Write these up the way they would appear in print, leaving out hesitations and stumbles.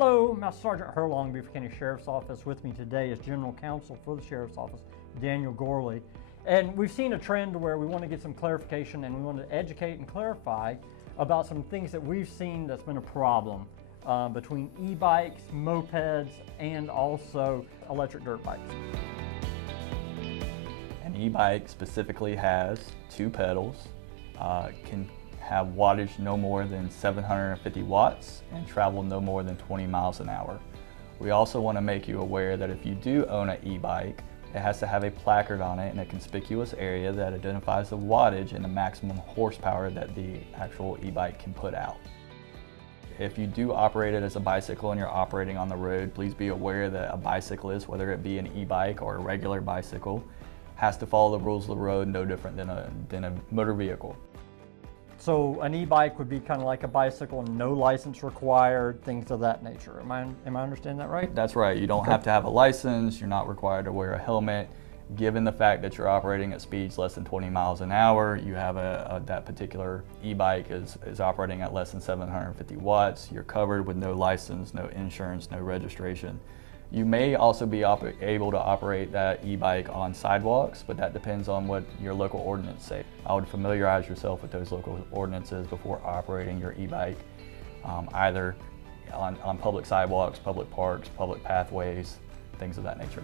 Hello, Master Sergeant Herlong, Beaufort County Sheriff's Office. With me today is General Counsel for the Sheriff's Office, Daniel Gorley. And we've seen a trend where we want to get some clarification and we want to educate and clarify about some things that we've seen that's been a problem between e-bikes, mopeds, and also electric dirt bikes. An e-bike specifically has two pedals, can have wattage no more than 750 watts and travel no more than 20 miles an hour. We also want to make you aware that if you do own an e-bike, it has to have a placard on it in a conspicuous area that identifies the wattage and the maximum horsepower that the actual e-bike can put out. If you do operate it as a bicycle and you're operating on the road, please be aware that a bicyclist, whether it be an e-bike or a regular bicycle, has to follow the rules of the road no different than a motor vehicle. So an e-bike would be kind of like a bicycle, no license required, things of that nature. Am I understanding that right? That's right. You don't have to have a license. You're not required to wear a helmet. Given the fact that you're operating at speeds less than 20 miles an hour, you have that particular e-bike is operating at less than 750 watts. You're covered with no license, no insurance, no registration. You may also be able to operate that e-bike on sidewalks, but that depends on what your local ordinance say. I would familiarize yourself with those local ordinances before operating your e-bike, either on public sidewalks, public parks, public pathways, things of that nature.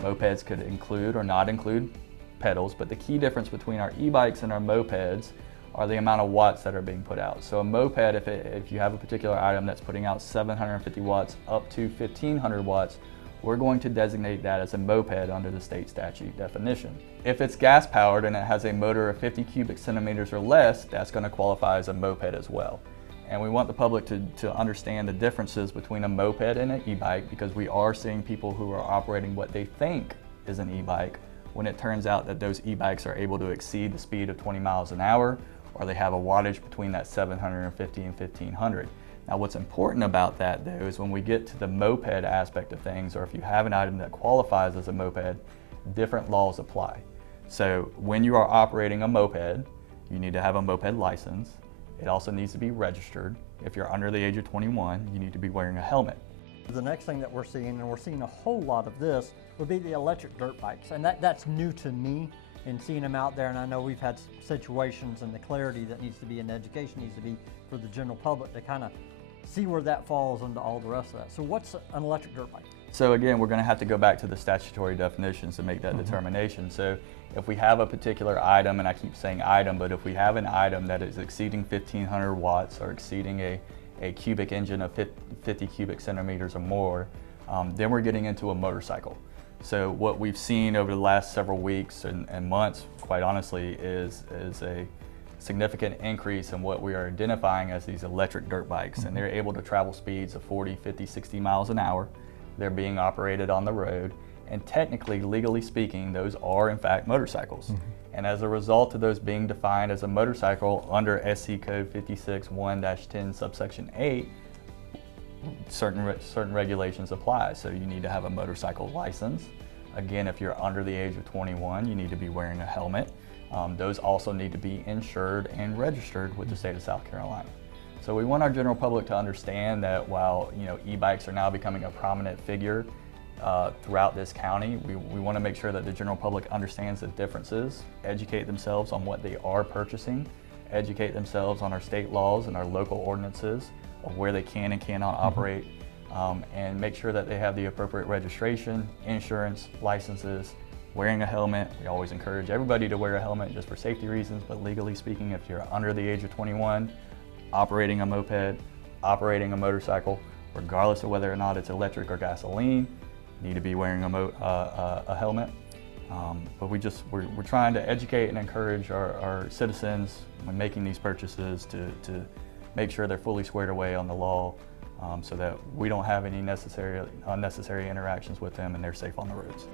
Mopeds could include or not include pedals, but the key difference between our e-bikes and our mopeds are the amount of watts that are being put out. So a moped, if you have a particular item that's putting out 750 watts up to 1500 watts, we're going to designate that as a moped under the state statute definition. If it's gas powered and it has a motor of 50 cubic centimeters or less, that's going to qualify as a moped as well. And we want the public to understand the differences between a moped and an e-bike, because we are seeing people who are operating what they think is an e-bike when it turns out that those e-bikes are able to exceed the speed of 20 miles an hour, or they have a wattage between that 750 and 1500. Now what's important about that though is when we get to the moped aspect of things, or if you have an item that qualifies as a moped, different laws apply. So when you are operating a moped, you need to have a moped license. It also needs to be registered. If you're under the age of 21, you need to be wearing a helmet. The next thing that we're seeing, and we're seeing a whole lot of this, would be the electric dirt bikes. And that's new to me in seeing them out there, and I know we've had situations, and the clarity that needs to be in education needs to be for the general public to kind of see where that falls into all the rest of that. So what's an electric dirt bike? So again, we're going to have to go back to the statutory definitions to make that determination. So if we have a particular item, and I keep saying item, but if we have an item that is exceeding 1500 watts or exceeding a cubic engine of 50 cubic centimeters or more, then we're getting into a motorcycle. So what we've seen over the last several weeks and months, quite honestly, is a significant increase in what we are identifying as these electric dirt bikes. And they're able to travel speeds of 40, 50, 60 miles an hour. They're being operated on the road. And technically, legally speaking, those are in fact motorcycles. And as a result of those being defined as a motorcycle under SC Code 56-1-10 subsection 8, certain regulations apply. So you need to have a motorcycle license. Again, if you're under the age of 21, you need to be wearing a helmet. Those also need to be insured and registered with the state of South Carolina. So we want our general public to understand that while e-bikes are now becoming a prominent figure throughout this county, we want to make sure that the general public understands the differences, educate themselves on what they are purchasing, educate themselves on our state laws and our local ordinances of where they can and cannot operate, and make sure that they have the appropriate registration, insurance, licenses, wearing a helmet. We always encourage everybody to wear a helmet just for safety reasons, but legally speaking, if you're under the age of 21, operating a moped, operating a motorcycle, regardless of whether or not it's electric or gasoline, you need to be wearing a helmet. But we're trying to educate and encourage our citizens when making these purchases to make sure they're fully squared away on the law, so that we don't have any unnecessary interactions with them and they're safe on the roads.